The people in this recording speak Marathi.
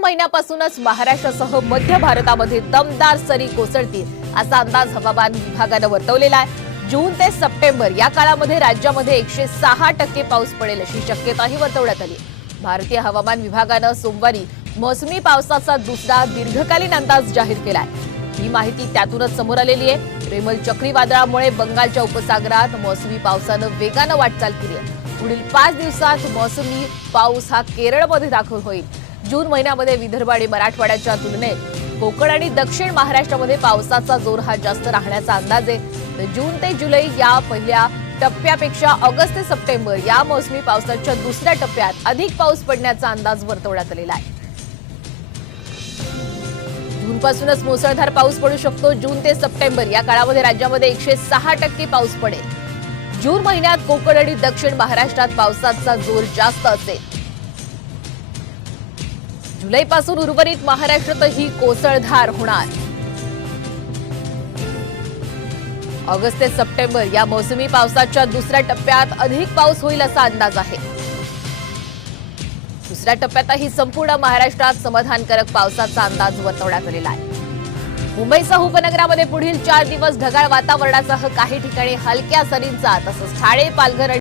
महिन्यापासूनच महाराष्ट्रासह मध्य भारतामध्ये दमदार सरी कोसळतील असा अंदाज हवामान विभागानं वर्तवलेला आहे. जून ते सप्टेंबर या काळामध्ये राज्यामध्ये एकशे सहा टक्के पाऊस पडेल अशी शक्यताही वर्तवण्यात आली. भारतीय हवामान विभागानं सोमवारी मोसमी पावसाचा दुसरा दीर्घकालीन अंदाज जाहीर केलाय. ही माहिती त्यातूनच समोर आलेली आहे. रेमल चक्रीवादळामुळे बंगालच्या उपसागरात मोसमी पावसानं वेगानं वाटचाल केली आहे. पुढील पाच दिवसात मोसमी पाऊस हा केरळमध्ये दाखल होईल. जून महिन्यामध्ये विदर्भ आणि मराठवाड्याच्या तुलनेत कोकण आणि दक्षिण महाराष्ट्रामध्ये पावसाचा जोर हा जास्त राहण्याचा अंदाज आहे तर जून ते जुलै या पहिल्या टप्प्यापेक्षा ऑगस्ट ते सप्टेंबर या मोसमी पावसाच्या दुसऱ्या टप्प्यात अधिक पाऊस पडण्याचा अंदाज वर्तवण्यात आलेला आहे. जूनपासूनच मुसळधार पाऊस पडू शकतो. जून ते सप्टेंबर या काळामध्ये राज्यामध्ये एकशे सहा टक्के पाऊस पडेल. जून महिन्यात कोकण आणि दक्षिण महाराष्ट्रात पावसाचा जोर जास्त असेल. जुलैपासून उर्वरित महाराष्ट्रातही कोसळधार होणार. ऑगस्ट ते सप्टेंबर या मोसमी पावसाच्या दुसऱ्या टप्प्यात अधिक पाऊस होईल असा अंदाज आहे. दुसऱ्या टप्प्यातही संपूर्ण महाराष्ट्रात समाधानकारक पावसाचा अंदाज वर्तवण्यात आलेला आहे. मुंबईसह उपनगरामध्ये पुढील चार दिवस ढगाळ वातावरणासह काही ठिकाणी हलक्या सरींचा तसंच ठाणे पालघर आणि